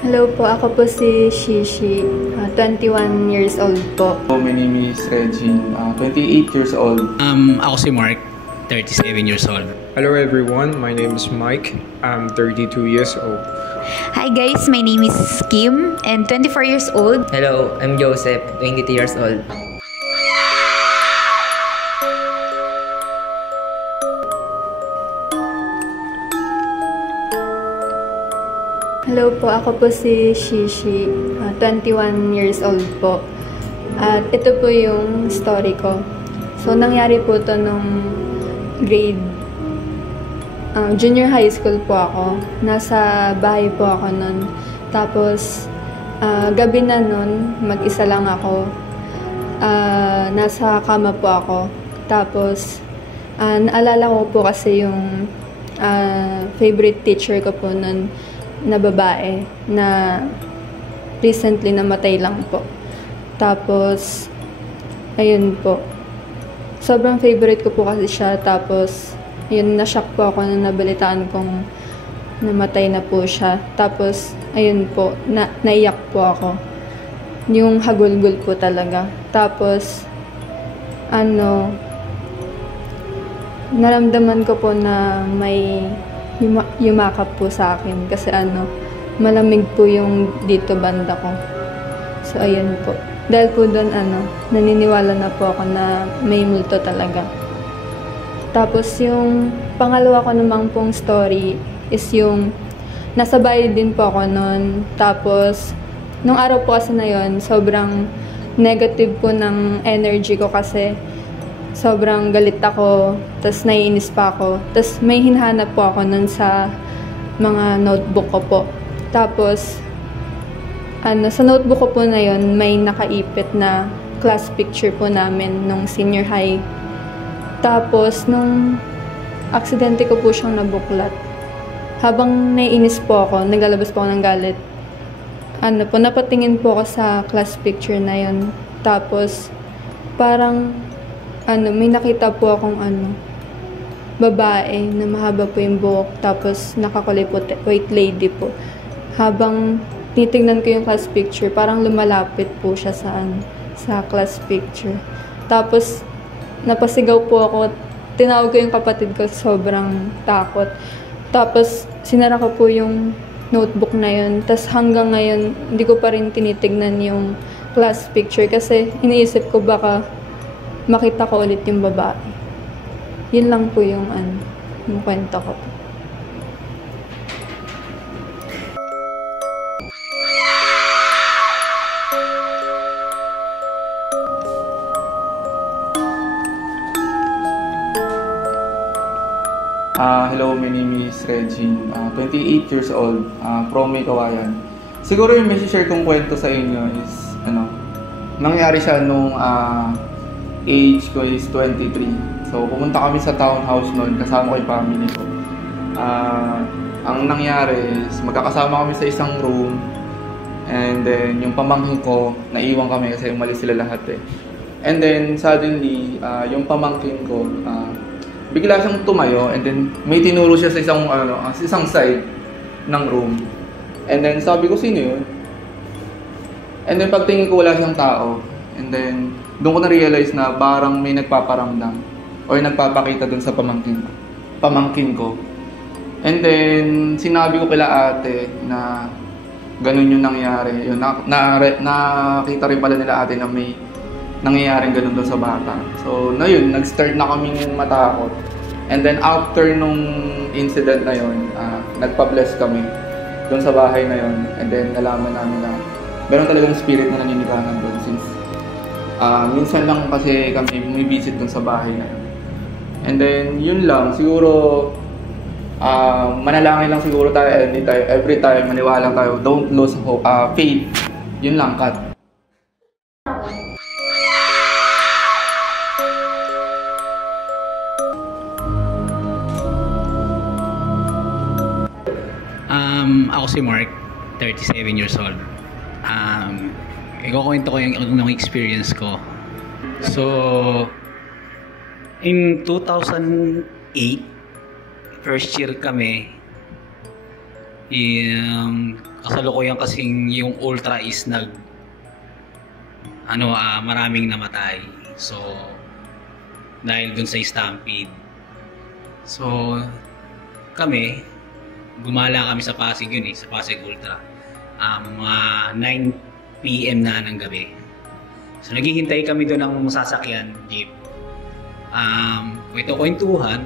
Hello po, ako po si Shishi, 21 years old po. My name is Regine, 28 years old. Ako si Mark, 37 years old. Hello everyone, my name is Mike. I'm 32 years old. Hi guys, my name is Kim and 24 years old. Hello, I'm Joseph, 22 years old. Hello po, ako po si Shishi, 21 years old po. At ito po yung story ko. So, nangyari po ito nung junior high school po ako. Nasa bahay po ako nun. Tapos, gabi na nun, mag-isa lang ako. Nasa kama po ako. Tapos, naalala ko po kasi yung favorite teacher ko po nun, na babae na recently namatay lang po. Tapos, ayun po. Sobrang favorite ko po kasi siya. Tapos, ayun, na-shock po ako na nabalitaan kong namatay na po siya. Tapos, ayun po, naiyak po ako. Yung hagulgul po talaga. Tapos, naramdaman ko po na may yumakap po sa akin kasi malamig po yung dito banda ko. So, ayun po. Dahil po doon, naniniwala na po ako na may multo talaga. Tapos, yung pangalawa ko namang pong story is yung nasa bahay din po ako noon. Tapos, nung araw po kasi na yun, sobrang negative po ng energy ko kasi sobrang galit ako, tapos naiinis pa ako. Tapos may hinahanap po ako nun sa mga notebook ko po. Tapos, sa notebook ko po na yun, may nakaipit na class picture po namin nung senior high. Tapos, nung aksidente ko po siyang nabuklat. Habang naiinis po ako, naglalabas po ako ng galit. Napatingin po ako sa class picture na yun. Tapos, parang may nakita po akong babae na mahaba po yung buhok, tapos nakakulay po, white lady po. Habang titignan ko yung class picture, parang lumalapit po siya sa class picture. Tapos, napasigaw po ako, tinawag ko yung kapatid ko, sobrang takot. Tapos, sinara ko po yung notebook na yun. Tapos, hanggang ngayon, hindi ko pa rin tinitignan yung class picture kasi iniisip ko baka makita ko ulit yung babae. Yun lang po yung kwento ko. Hello, my name is Regine, 28 years old, from May Kawayan. Siguro yung may share kong kwento sa inyo is, nangyari siya nung age ko is 23. So, pumunta kami sa townhouse noon, kasama ko yung family ko. Ang nangyari is, magkakasama kami sa isang room, and then, yung pamangkin ko, naiwan kami kasi umalis sila lahat eh. And then, suddenly, yung pamangkin ko, bigla siyang tumayo, and then, may tinuro siya sa isang side ng room. And then, sabi ko, sino yun? And then, pagtingin ko, wala siyang tao. And then, doon ko na-realize na parang may nagpaparamdam or nagpapakita doon sa pamangkin ko. And then, sinabi ko kila ate na ganun yung nangyari. Yun, nakita rin pala nila ate na may nangyayaring ganun doon sa bata. So, na yun, nag-start na kaming matakot. And then, after nung incident na yun, nagpa-bless kami doon sa bahay na yun. And then, nalaman namin na meron talagang spirit na naniniganan doon since minsan lang kasi kami bumibisit dun sa bahay na yun. And then, yun lang. Siguro, manalangin lang siguro tayo every time, maniwala lang tayo. Don't lose hope, faith. Yun lang, Kat. Ako si Mark, 37 years old. Ikukwento ko yung experience ko. So, in 2008, first year kami, kasalukuyan kasing yung Ultra is maraming namatay. So, dahil dun sa stampede. So, kami, gumala kami sa Pasig yun sa Pasig Ultra. Mga 9 PM na ng gabi. So, naghihintay kami doon ng sasakyan, jeep. Ito kwentuhan.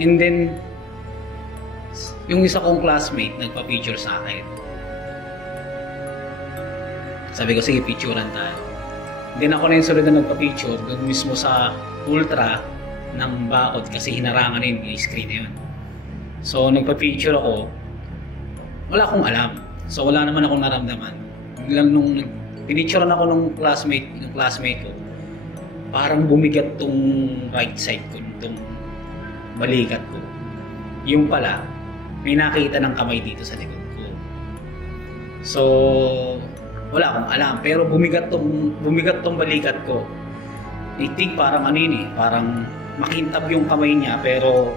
And then, yung isa kong classmate nagpa-picture sa akin. Sabi ko, sige, picturean tayo. Then ako na yung sunod na nagpa-picture doon mismo sa Ultra ng bakod kasi hinarangan yung screen na yun. So, nagpa-picture ako. Wala akong alam. So, wala naman akong naramdaman. Biglang nung pinicturean ako ng classmate ko, parang bumigat tong right side ko, tong balikat ko. Yung pala, may nakita ng kamay dito sa likod ko. So, wala akong alam. Pero bumigat tong balikat ko. I think parang parang makintab yung kamay niya, pero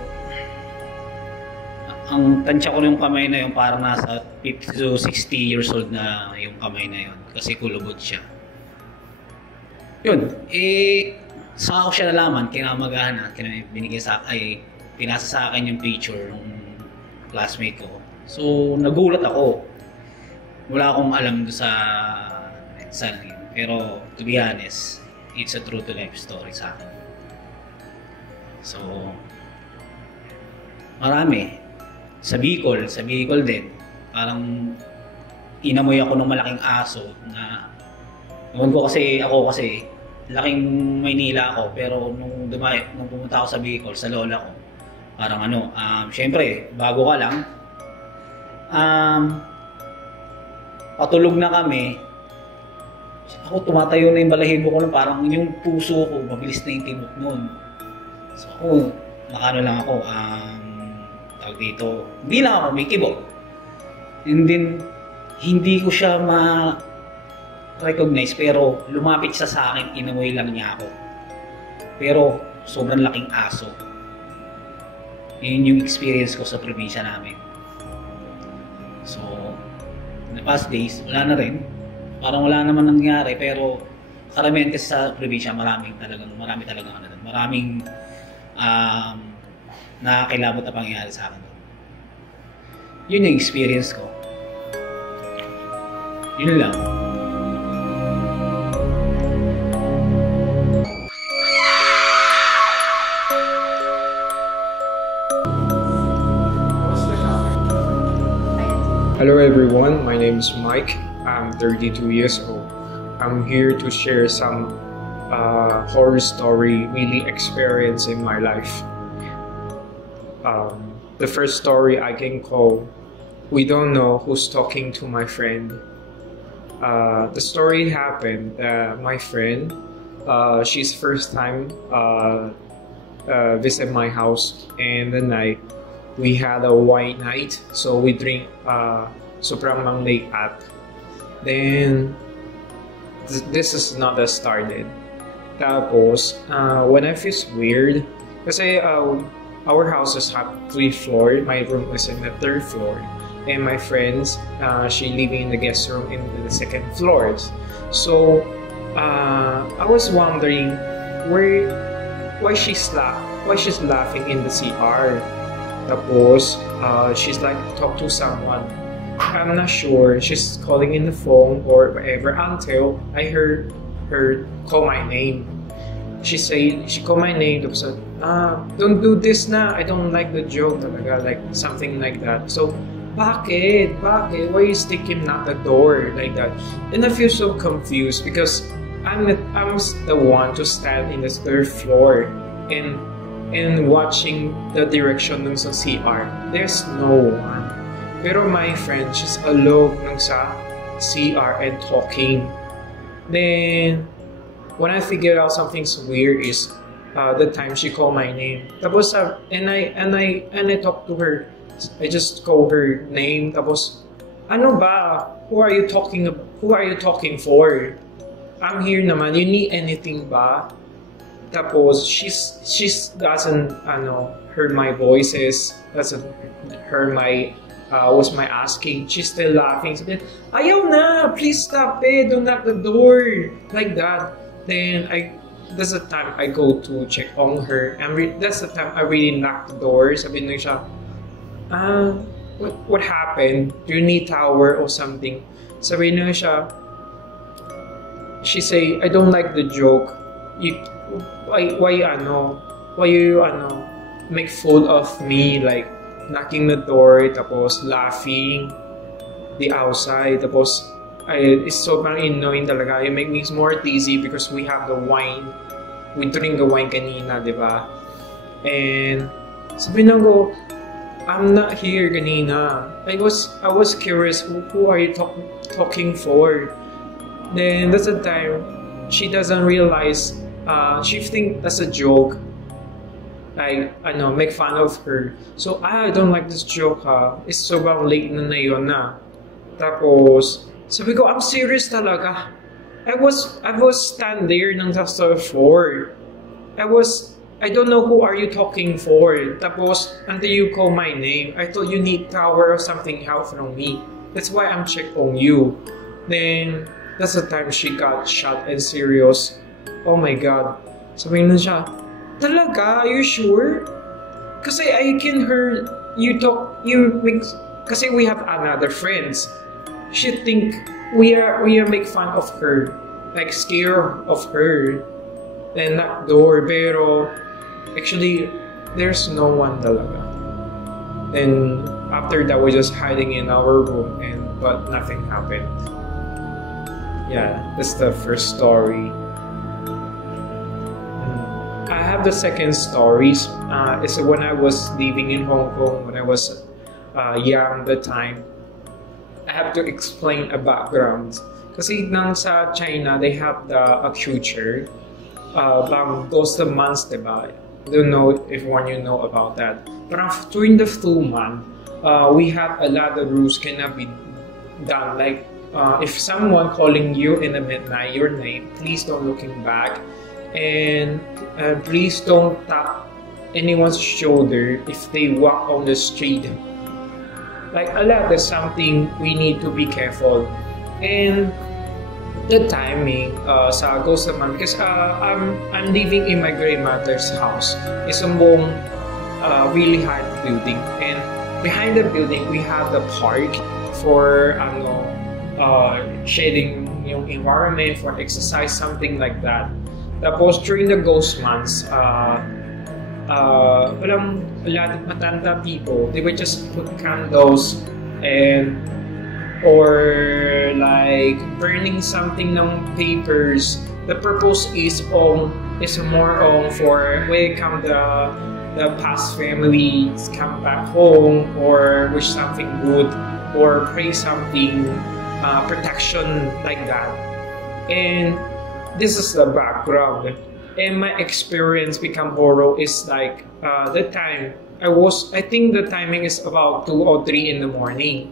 ang tansya ko yung kamay na yun, parang nasa 50 to 60 years old na yung kamay na yun. Kasi kulubot siya. Yun. Saka ko siya nalaman, kinamagahan na, pinasa sa akin yung picture ng classmate ko. So, nagulat ako. Wala akong alam sa pero to be honest, it's a true to life story sa akin. So, marami. Sa Bicol din, parang inamoy ako ng malaking aso na ako kasi laking Maynila ako, pero nung pumunta ako sa Bicol, sa lola ko, parang syempre, bago ka lang, patulog na kami, ako tumatayo na yung balahibo ko, parang yung puso ko, mabilis na yung tibok nun. So ako, tawag dito, hindi lang ako may kibok. And then, hindi ko siya ma-recognize, pero lumapit siya sa akin, inamoy lang niya ako. Pero, sobrang laking aso. Yun yung experience ko sa probinsya namin. So, in the past days, wala na rin. Parang wala naman nangyari, pero karamihan kasi sa probinsya, marami talagang maraming nakakilabot na pangyayari sa akin. Yun yung experience ko. Yun lang. Hello everyone, my name is Mike. I'm 32 years old. I'm here to share some horror story really experienced in my life. The first story I can call, we don't know who's talking to my friend. The story happened, my friend, she's first time visit my house, and the night we had a white night, so we drink sobrang late at. Then this is not the started. Tapos when I feel weird, kasi our houses have 3 floors. My room is in the 3rd floor, and my friends, she living in the guest room in the 2nd floors. So I was wondering why she's laughing in the CR. Tapos she's like talk to someone. I'm not sure. She's calling in the phone or whatever until I heard her call my name. She called my name, tapos don't do this na, I don't like the joke talaga, like something like that. So, bakit? Why are you sticking at the door like that? And I feel so confused because I'm the one to stand in the 3rd floor and watching the direction ng sa CR. There's no one. Pero my friend, she's alone ng sa CR and talking. Then, when I figured out something's weird is the time she called my name. Tapos and I talked to her. I just called her name. Tapos, ano ba? Who are you talking for? I'm here naman. You need anything ba? Tapos she's doesn't heard my voices. Doesn't heard my was my asking. She's still laughing. Sabi niya, ayaw na, please stop it, don't knock the door. Like that. Then that's the time I go to check on her. And that's the time I really knock the door. Sabi niya siya, what happened? Do you need towel or something? Sabi niya siya, she say, I don't like the joke. Why you make fool of me, like knocking the door, tapos laughing the outside, tapos it's so annoying talaga. It makes me more dizzy because we have the wine. We drink the wine kanina, di ba? And sabi na ko, I'm not here kanina. I was curious, who are you talking for? Then that's the time she doesn't realize. She think that's a joke. Like, make fun of her. So, I don't like this joke, ha. It's sobrang late na yun na. Tapos, sabi ko, I'm serious talaga. I was stand there ng sa floor. I don't know who are you talking for. Tapos, until you call my name, I thought you need power or something help from me. That's why I'm check on you. Then, that's the time she got shot and serious. Oh my God. Sabi na siya, talaga? Are you sure? Kasi I can hear you talk, kasi we have another friends. She think we are make fun of her, like scare of her, and knock door. Pero actually, there's no one talaga. Then after that, we're just hiding in our room, but nothing happened. Yeah, that's the first story. I have the second stories. It's when I was living in Hong Kong, when I was young the time. I have to explain a background. Kasi nang sa China, they have a culture. Bang ghost months, diba? I don't know if one you know about that. But during the full month, we have a lot of rules cannot be done. Like, if someone calling you in the midnight, your name, please don't looking back. And please don't tap anyone's shoulder if they walk on the street. Like a lot is something we need to be careful. And the timing sa ghost naman, because I'm living in my grandmother's house. It's a really hard building, and behind the building we have the park for shading yung environment, for exercise, something like that. Tapos during the ghost months, walang a lot of matanda people. They would just put candles or like burning something ng papers. The purpose is more on for welcome the past families come back home, or wish something good, or pray something protection like that. And this is the background. And my experience become horror is like the time I think the timing is about 2 or 3 in the morning.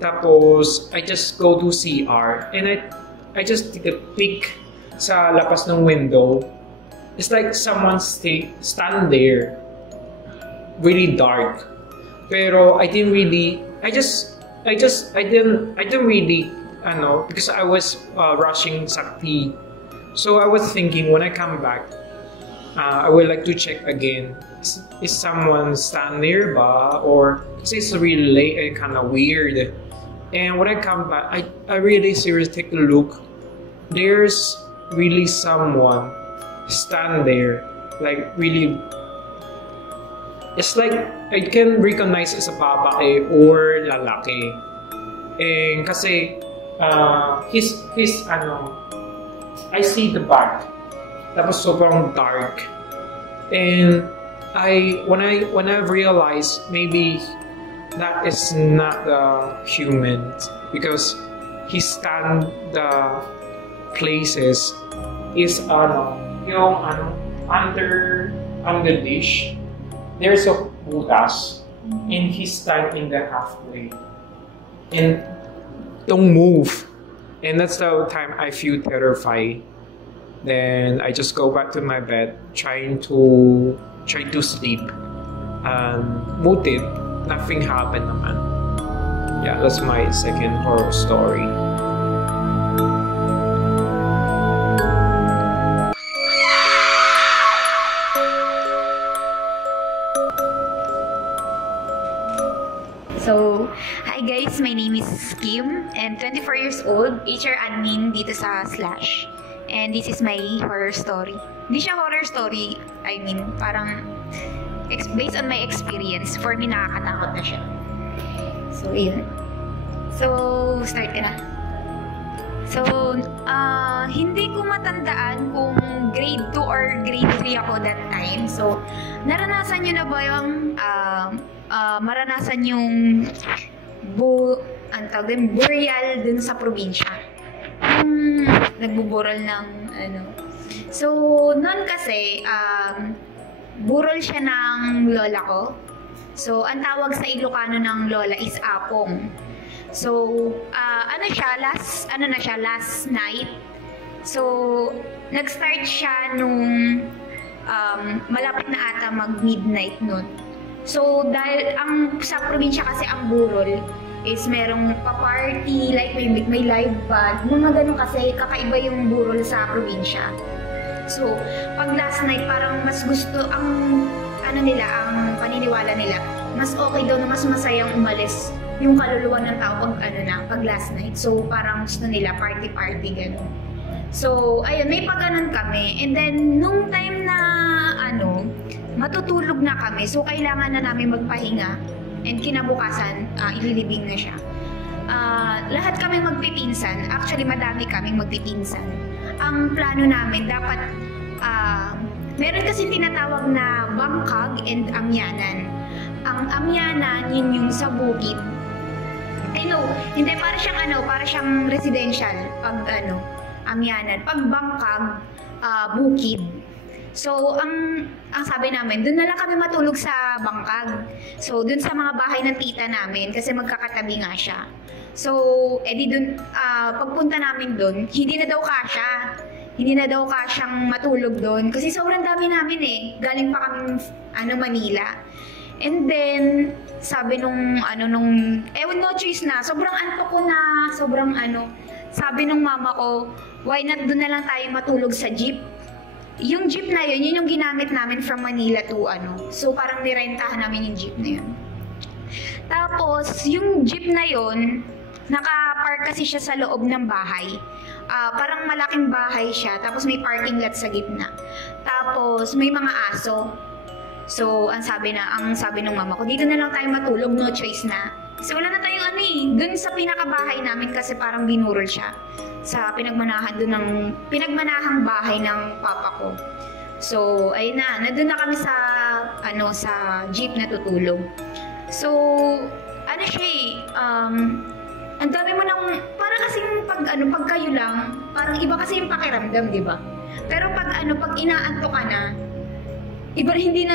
Tapos I just go to CR and I just take a peek sa lapas ng window. It's like someone stand there, really dark. Pero I didn't really because I was rushing Sakti. So I was thinking when I come back, I would like to check again. Is someone stand nearby, or because it's really late and kind of weird. And when I come back, I really seriously take a look. There's really someone stand there, like really. It's like I can recognize as a babae or lalaki. And kasi his I see the back. Tapos sobrang dark. And when I realized maybe that is not the human, because he stand the places is under dish. There's a butas and he stand in the halfway and don't move. And that's the time I feel terrified. Then I just go back to my bed, trying to sleep. Motive, nothing happened naman. Yeah, that's my second horror story. So, hi guys, my name is Kim and 24 years old, HR admin dito sa Slash. And this is my horror story. Hindi siya horror story, I mean, parang based on my experience, for me nakakatakot na siya. So, yun. So, start ka na. So, hindi ko matandaan kung grade 2 or grade 3 ako that time. So, naranasan nyo na ba yung maranasan yung burial dun sa probinsya? Yung nagbubural ng ano. So, noon kasi, burol siya ng lola ko. So, ang tawag sa Ilocano ng lola is apong. So, last night. So, nag-start siya nung malapit na ata mag-midnight nun. So, dahil sa probinsya kasi ang burol is merong pa-party, like may live band, mga ganun kasi kakaiba yung burol sa probinsya. So, pag last night, parang mas gusto ang paniniwala nila, mas okay daw na mas masayang umalis yung kaluluwa ng tao pag last night. So, parang gusto nila party-party, gano'n. So, ayun, may pag-ganon kami. And then, nung time na, matutulog na kami, so kailangan na namin magpahinga. And kinabukasan, ililibing na siya. Lahat kami magpipinsan. Actually, madami kaming magpipinsan. Ang plano namin, dapat, meron kasi tinatawag na bangkag and amyanan. Ang amyanan, yun yung sa bukid. Hindi, para siyang residential, amyanan. Pag bangkag, bukid. So, ang sabi namin, doon na lang kami matulog sa bangkag. So, doon sa mga bahay ng tita namin, kasi magkakatabi nga siya. So, edi doon, pagpunta namin doon, hindi na daw kasyang matulog doon. Kasi sobrang dami namin eh. Galing pa kami, Manila. And then, sabi nung no choice na, sobrang antok ko na, sabi nung mama ko, why not doon na lang tayo matulog sa jeep? Yung jeep na yun yung ginamit namin from Manila to so parang nirentahan namin yung jeep na yun. Tapos, yung jeep na yun, naka-park kasi siya sa loob ng bahay. Parang malaking bahay siya, tapos may parking lot sa gitna. Tapos, may mga aso. So, ang sabi ng mama ko, dito na lang tayo matulog, no choice na. Kasi wala na tayong dun sa pinakabahay namin kasi parang binurol siya. Sa pinagmanahang bahay ng papa ko. So, ayun na, nandun na kami sa jeep na tutulog. So, ang dami mo parang kasing pag kayo lang, parang iba kasi yung pakiramdam, di ba? Pero pag inaantok ka na, iba hindi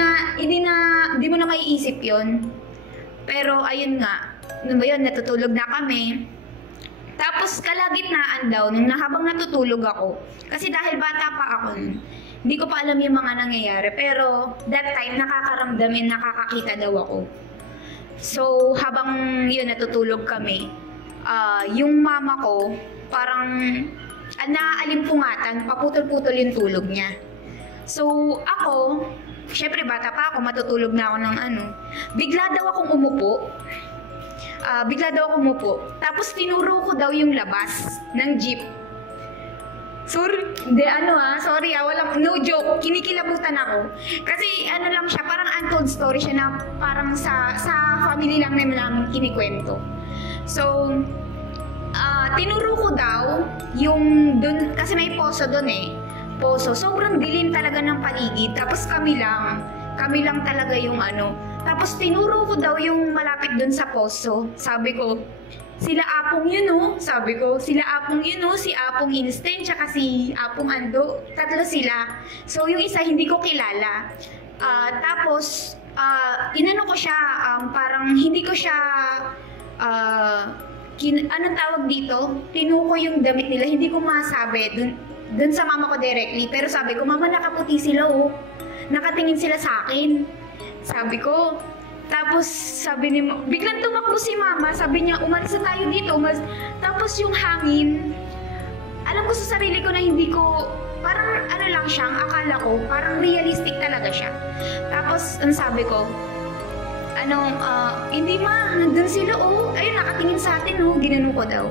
mo na maiisip yon. Pero ayun nga, natutulog na kami. Tapos kalagitnaan daw, habang natutulog ako, kasi dahil bata pa ako, hindi ko pa alam yung mga nangyayari, pero that time nakakaramdam and nakakakita daw ako. So habang natutulog kami, yung mama ko, parang naalimpungatan, paputol-putol yung tulog niya. So ako, syempre bata pa ako, matutulog na ako ng bigla daw akong umupo. Tapos tinuro ko daw yung labas ng jeep. Sorry, no joke, kinikilabutan ako. Kasi lang siya, parang untold story siya na parang sa family lang namin kinikwento. So, tinuro ko daw yung dun, kasi may poso dun poso. Sobrang dilim talaga ng paligid. Tapos kami lang talaga yung Tapos tinuro ko daw yung malapit dun sa poso. Sabi ko, sila Apong yun Sabi ko, sila Apong yun si Apong Instant, tsaka si Apong Ando. Tatlo sila. So yung isa hindi ko kilala. Tapos, inano ko siya, parang hindi ko siya, anong tawag dito? Tinuko yung damit nila. Hindi ko masabi dun sa mama ko directly. Pero sabi ko, mama, nakaputi sila Nakatingin sila sa akin. Sabi ko, Tapos sabi ni biglang tumakbo si mama, sabi niya umalis na tayo dito, tapos yung hangin, alam ko sa sarili ko na hindi ko, parang ano lang siya, ang akala ko, parang realistic talaga siya. Tapos ang sabi ko, hindi ma, nandun sila oh, ayun nakatingin sa atin oh, ginanong ko daw.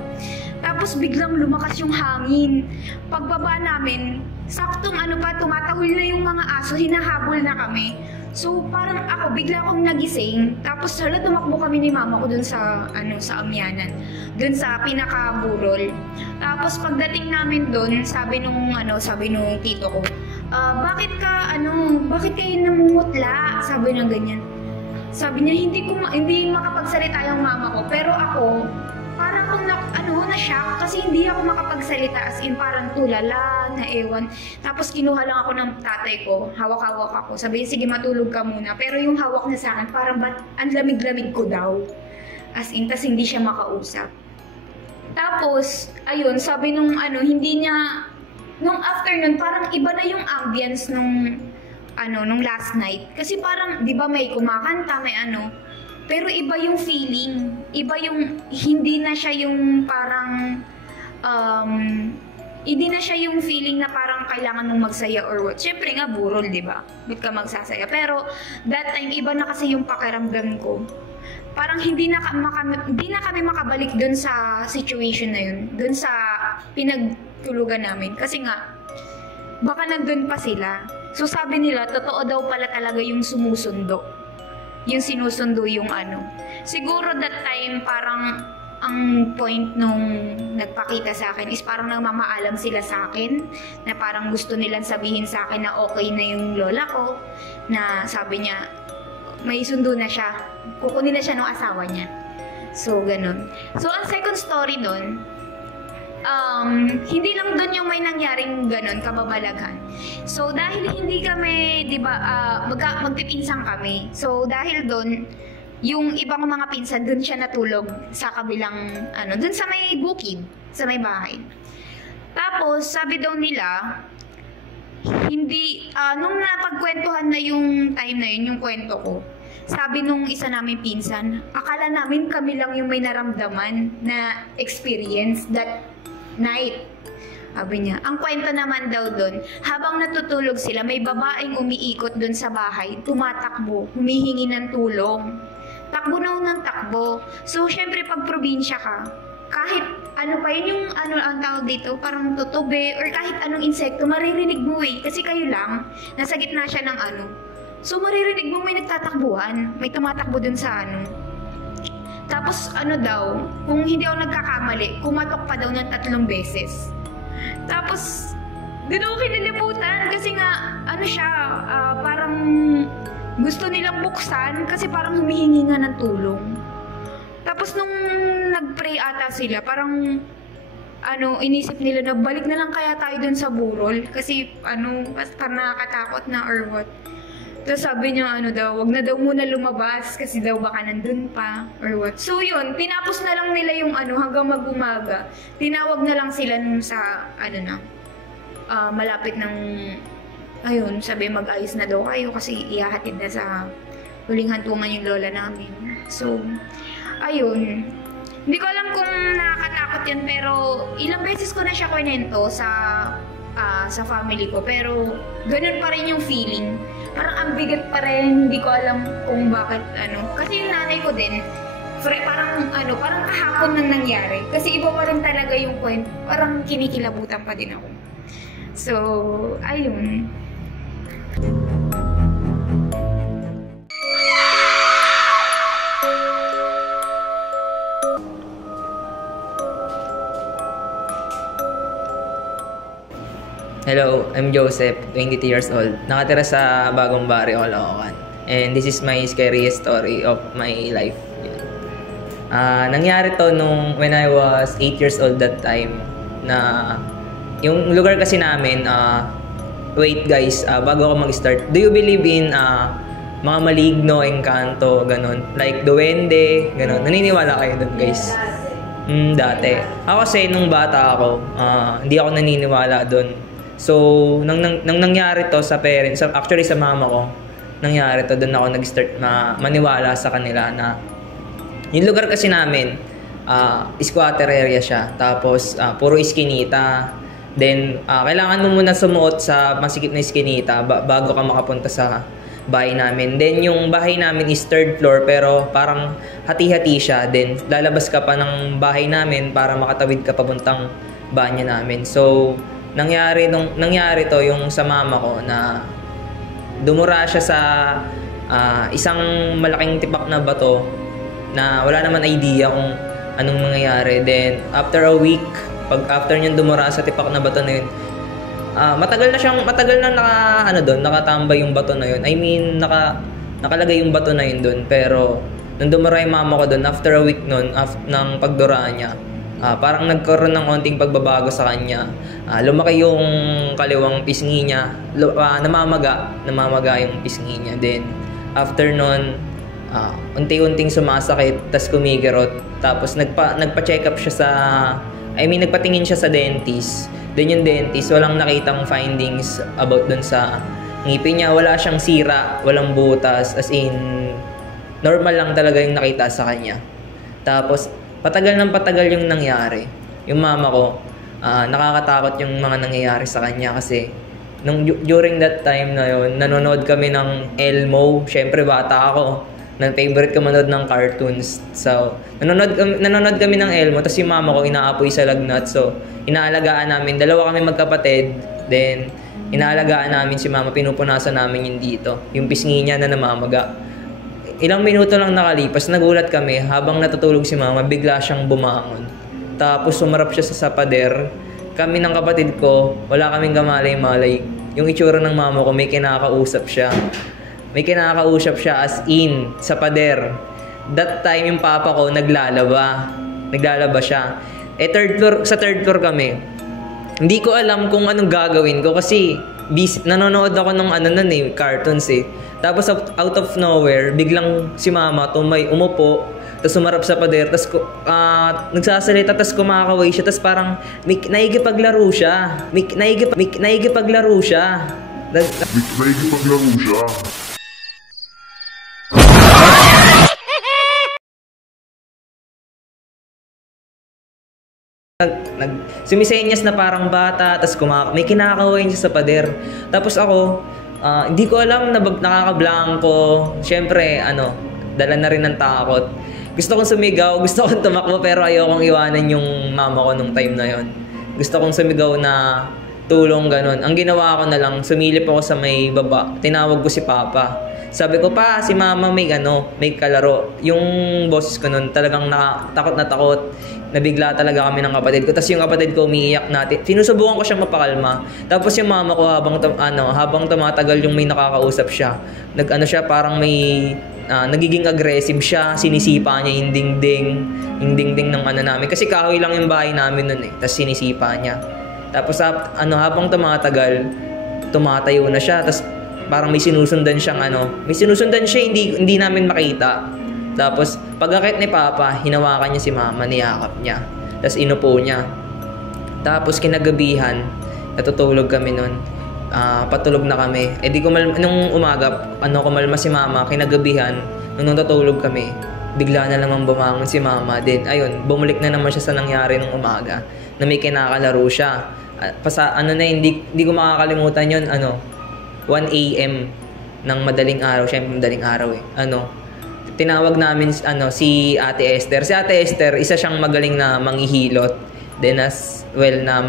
Tapos biglang lumakas yung hangin. Pagbaba namin, saktong tumatahol na yung mga aso, hinahabol na kami. So parang ako, bigla akong nagising. Tapos tumakbo kami ni mama ko dun sa, sa amyanan. Dun sa pinakaburol. Tapos pagdating namin dun, sabi nung tito ko, bakit kayo namumutla? Sabi niya ganyan. Sabi niya, hindi makapagsalita yung mama ko. Pero ako, parang akong na-shock kasi hindi ako makapagsalita, as in parang tulala, na ewan. Tapos kinuha lang ako ng tatay ko, hawak-hawak ako. Sabi niya, sige matulog ka muna. Pero yung hawak niya sa akin, parang ang lamig-lamig ko daw. As in, tas hindi siya makausap. Tapos, ayun, sabi nung nung afternoon, parang iba na yung ambience nung last night. Kasi parang, di ba may kumakanta, may pero iba yung feeling. Iba yung, hindi na siya yung parang, hindi na siya yung feeling na parang kailangan mong magsaya or what. Siyempre nga, burol, di ba? Ba't ka magsasaya? Pero, that time, iba na kasi yung pakiramdam ko. Parang hindi na kami makabalik dun sa situation na yun. Dun sa pinagtulugan namin. Kasi nga, baka nandun pa sila. So sabi nila, totoo daw pala talaga yung sumusundo. Yung sinusundo yung Siguro that time, parang ang point nung nagpakita sa akin is parang nagmamaalam sila sa akin. Na parang gusto nilang sabihin sa akin na okay na yung lola ko. Na sabi niya, may sundo na siya. Kukunin na siya ng asawa niya. So, ganun. So, ang second story nun, hindi lang dun yung may nangyaring ganun, kababalaghan. So, dahil hindi kami, di ba, magpipinsang kami. So, dahil dun, yung ibang mga pinsan, dun siya natulog sa kabilang, dun sa may bukid, sa may bahay. Tapos, sabi daw nila, hindi, nung napagkwentuhan na yung time na yun, yung kwento ko, sabi nung isa namin pinsan, akala namin kami lang yung may naramdaman na experience that night. Sabi niya, ang kwento naman daw doon, habang natutulog sila, may babaeng umiikot doon sa bahay, tumatakbo, humihingi ng tulong. Takbo na ng takbo. So, syempre, pag probinsya ka, kahit pa yun yung ang tawag dito, parang tutubi, or kahit anong insekto, maririnig mo eh. Kasi kayo lang, nasa gitna siya ng So, maririnig mo may nagtatakbuhan, may tumatakbo dun sa Tapos, daw, kung hindi ako nagkakamali, kumatok pa daw ng 3 beses. Tapos, doon ako kinilibutan kasi nga, siya, parang gusto nilang buksan kasi parang humihingi nga ng tulong. Tapos, nung nag-pray ata sila, parang, inisip nila na balik na lang kaya tayo dun sa burol kasi, parang nakakatakot na or what. Tapos sabi niya, wag na daw muna lumabas kasi daw baka nandun pa or what. So yun, tinapos na lang nila yung hanggang mag-umaga. Tinawag na lang sila nung sa, malapit ng, sabi mag-ayos na daw kayo kasi ihahatid na sa huling hantungan yung lola namin. So, ayun. Hindi ko alam kung nakakatakot yan pero ilang beses ko na siya kwento sa family ko pero ganun pa rin yung feeling. Parang ang bigat pa rin, hindi ko alam kung bakit Kasi yung nanay ko din, parang kahapon nang nangyari. Kasi iba pa rin talaga yung kwento. Parang kinikilabutan pa din ako. So, ayun. Hello, I'm Joseph, 22 years old. Nakatira sa Bagong Barrio, Caloocan. And this is my scariest story of my life. Nangyari to when I was 8 years old that time. Na yung lugar kasi namin, wait guys, bago ako mag-start. Do you believe in mga maligno, engkanto, ganun? Like duwende, ganun. Naniniwala kayo dun guys? Dati. Ako kasi nung bata ako, hindi ako naniniwala dun. So, nang nangyari to sa parents, actually sa mama ko, nangyari to, doon ako nag-start maniwala sa kanila na yung lugar kasi namin, squatter area siya. Tapos, puro iskinita. Then, kailangan mo muna sumuot sa masikip na iskinita bago ka makapunta sa bahay namin. Then, yung bahay namin is 3rd floor pero parang hati-hati siya. Then, lalabas ka pa ng bahay namin para makatawid ka papuntang banyo namin. So, nangyari to yung sa mama ko na dumura siya sa isang malaking tipak na bato na wala naman idea kung anong mangyayari. Then, after a week, after niyang dumura sa tipak na bato na yun, matagal na nakatambay yung bato na yun. I mean, nakalagay yung bato na yun dun. Pero, nung dumura yung mama ko dun, after a week nun, ng pagdura niya, parang nagkaroon ng onting pagbabago sa kanya. Lumaki yung kaliwang pisngi niya. Namamaga yung pisngi niya. Then, after nun, unti-unting sumasakit, tas kumigirot. Tapos nagpa-check up siya nagpatingin siya sa dentist. Then yung dentist, walang nakitang findings about dun sa ngipin niya. Wala siyang sira, walang butas. As in, normal lang talaga yung nakita sa kanya. Tapos, patagal yung nangyari. Yung mama ko, nakakatakot yung mga nangyayari sa kanya kasi during that time na yun, nanonood kami ng Elmo. Syempre, bata ako. Favorite ko manood ng cartoons. So, nanonood kami ng Elmo. Tapos yung mama ko, inaapoy sa lagnat. So, inaalagaan namin. Dalawa kami magkapatid. Then, inaalagaan namin si mama. Pinupunasan namin yung dito. Yung pisngi niya na namamaga. Ilang minuto lang nakalipas, nagulat kami. Habang natutulog si mama, bigla siyang bumangon. Tapos, sumarap siya sa pader. Kami ng kapatid ko, wala kaming kamalay-malay. Yung itsura ng mama ko, may kinakausap siya. May kinakausap siya as in, sa pader. That time, yung papa ko, naglalaba siya. Sa third floor kami. Hindi ko alam kung anong gagawin ko kasi nanonood ako ng cartoons eh. Tapos out of nowhere, biglang si mama umupo, tapos sumarap sa pader, tapos nagsasalita, tapos kumakaway siya, tapos parang naigipaglaro siya. Naigipaglaro siya. Sumisenyas na parang bata, tapos may kinakawain siya sa pader. Tapos ako, hindi ko alam na nakakablangko. Siyempre, dala na rin ng takot. Gusto kong sumigaw, gusto kong tumakbo, pero ayokong iwanan yung mama ko nung time na yon. Gusto kong sumigaw na tulong, ganun. Ang ginawa ko na lang, sumilip ako sa may baba. Tinawag ko si papa. Sabi ko, pa, si mama may kalaro. Yung boses ko nun, talagang takot na takot. Nabigla talaga kami ng kapatid ko. Tapos yung kapatid ko umiiyak natin. Sinusubukan ko siyang mapakalma. Tapos yung mama ko habang tumatagal yung may nakakausap siya. Siya parang may nagiging aggressive siya. Sinisipa niya yung dingding ng namin. Kasi kahoy lang yung bahay namin nun eh. Tapos sinisipa niya. Tapos habang tumatagal, tumatayo na siya. Tapos parang may sinusundan siya hindi namin makita. Tapos pagkakit ni papa, hinawakan niya si mama, niyakap niya. Tapos inupo niya. Tapos kinagabihan, natutulog kami nun. Patulog na kami. Nung umaga, kumalma si mama, kinagabihan, nung natutulog kami, bigla na naman bumangon si mama. Then ayun, bumalik na naman siya sa nangyari nung umaga, na may kinakalaro siya. Hindi ko makakalimutan yun, 1 AM ng madaling araw. Siyempre madaling araw eh. Tinawag namin si Ate Esther. Si Ate Esther, isa siyang magaling na manghihilot. Then as well na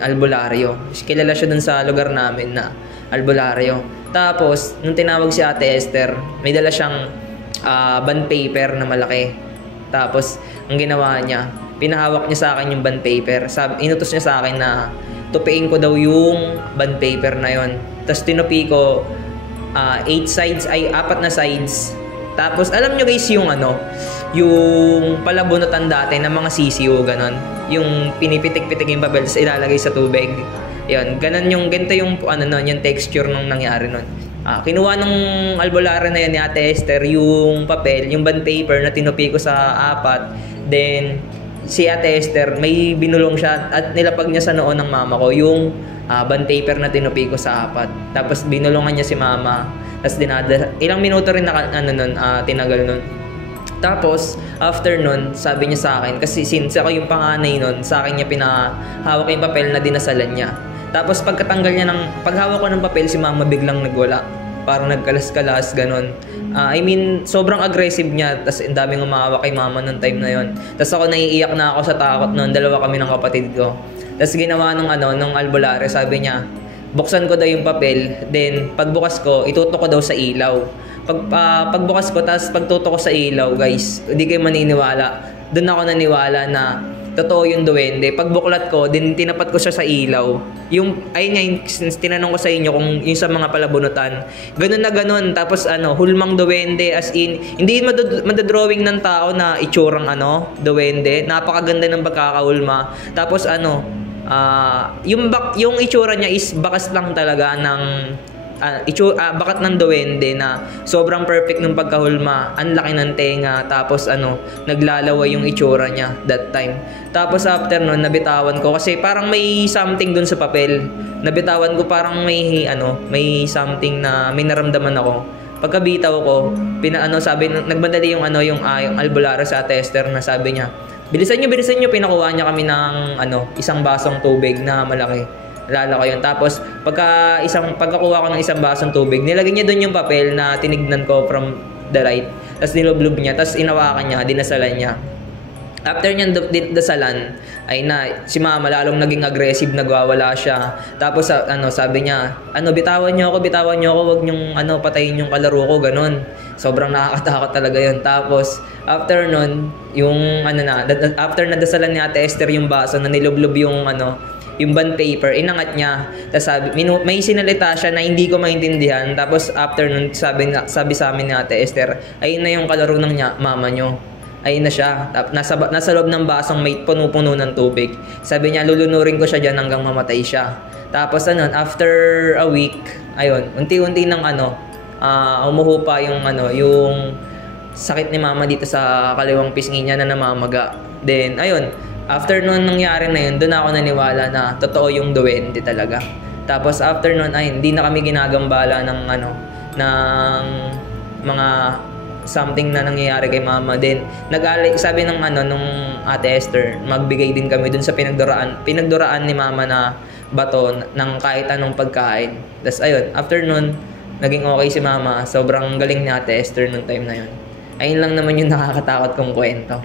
albularyo. Kilala siya dun sa lugar namin na albularyo. Tapos, nung tinawag si Ate Esther, may dala siyang bond paper na malaki. Tapos, ang ginawa niya, pinahawak niya sa akin yung bond paper. Inutos niya sa akin na tupiin ko daw yung bond paper na yon. Tapos tinupi ko 4 na sides. Tapos alam nyo guys yung yung palabunutan dati ng mga sisiyo, ganon. Yung pinipitik-pitik yung papel tapos ilalagay sa tubig. Yun, ganito yung yung texture nung nangyari nun. Kinuha nung albularyo na yan ni Ate Esther yung papel, yung bond paper na tinupi ko sa 4. Then si Ate Esther, may binulong siya at nilapag niya sa noo ng mama ko yung bond paper na tinupi ko sa 4. Tapos binulungan niya si mama. Tapos ilang minuto rin tinagal nun. Tapos, after nun, sabi niya sa akin, kasi since ako yung panganay nun, sa akin niya pinahawak yung papel na dinasalan niya. Tapos paghawak ko ng papel, si mama biglang nagwala. Parang nagkalas-kalas, ganun. Sobrang aggressive niya, tapos ang daming umawak kay mama nung time na yon. Tapos ako naiiyak na ako sa takot nun, dalawa kami ng kapatid ko. Tapos ginawa nung albularyo, sabi niya, buksan ko daw yung papel, then pagbukas ko, itutok ko daw sa ilaw. Pagbukas ko, tapos pagtutok ko sa ilaw, guys, hindi kayo maniniwala. Doon ako naniwala na totoo yung duwende. Pagbuklat ko, din tinapat ko siya sa ilaw. Ayun nga, tinanong ko sa inyo kung yung sa mga palabunutan. Ganun na ganun. Tapos hulmang duwende, as in, hindi madadrawing ng tao na itsurang duwende. Napakaganda ng pagkakahulma. Tapos yung itsura niya is bakas lang talaga ng bakat ng duwende na sobrang perfect ng pagkahulma. Ang laki ng tenga, tapos naglalaway yung itsura niya that time. Tapos after nun, nabitawan ko kasi parang may something dun sa papel. Nabitawan ko, parang may something na may naramdaman ako. Pagkabitaw ko, nagbandali yung albularyo sa Ate Esther, na sabi niya, bilisan niyo, pinakuha niya kami ng isang basong tubig na malaki. Lala ko yun. Tapos, pagkakuha ko ng isang basong tubig, nilagay niya doon yung papel na tinignan ko from the right. Tapos nilublob niya, tapos inawakan niya, dinasalan niya. After niya dasalan, si mama lalong naging aggressive, nagwawala siya. Tapos sabi niya, bitawan niyo ako, wag niyong patayin yung kalaro ko, ganun. Sobrang nakakatakot talaga yun. Tapos, after nun, after nadasalan ni Ate Esther yung baso na nilublob yung bond paper, inangat niya. Tapos may sinalita siya na hindi ko maintindihan. Tapos after nun, sabi sa amin ni Ate Esther, ayun na yung kalaro ng mama nyo. Ayun na siya. Nasa loob ng basong may puno-puno ng tubig. Sabi niya, lulunurin ko siya dyan hanggang mamatay siya. Tapos after a week, unti-unti nang umuhupa yung sakit ni mama dito sa kaliwang pisngi niya na namamaga. Then, after nun nangyari na yun, doon ako naniwala na totoo yung duwende talaga. Tapos after nun, hindi na kami ginagambala ng mga something na nangyayari kay mama. Then, sabi nung Ate Esther, magbigay din kami dun sa pinagduraan ni mama na bato ng kahit anong pagkain. Tapos after nun, naging okay si mama. Sobrang galing ni Ate Esther nung time na yun. Ayun lang naman yung nakakatakot kong kwento.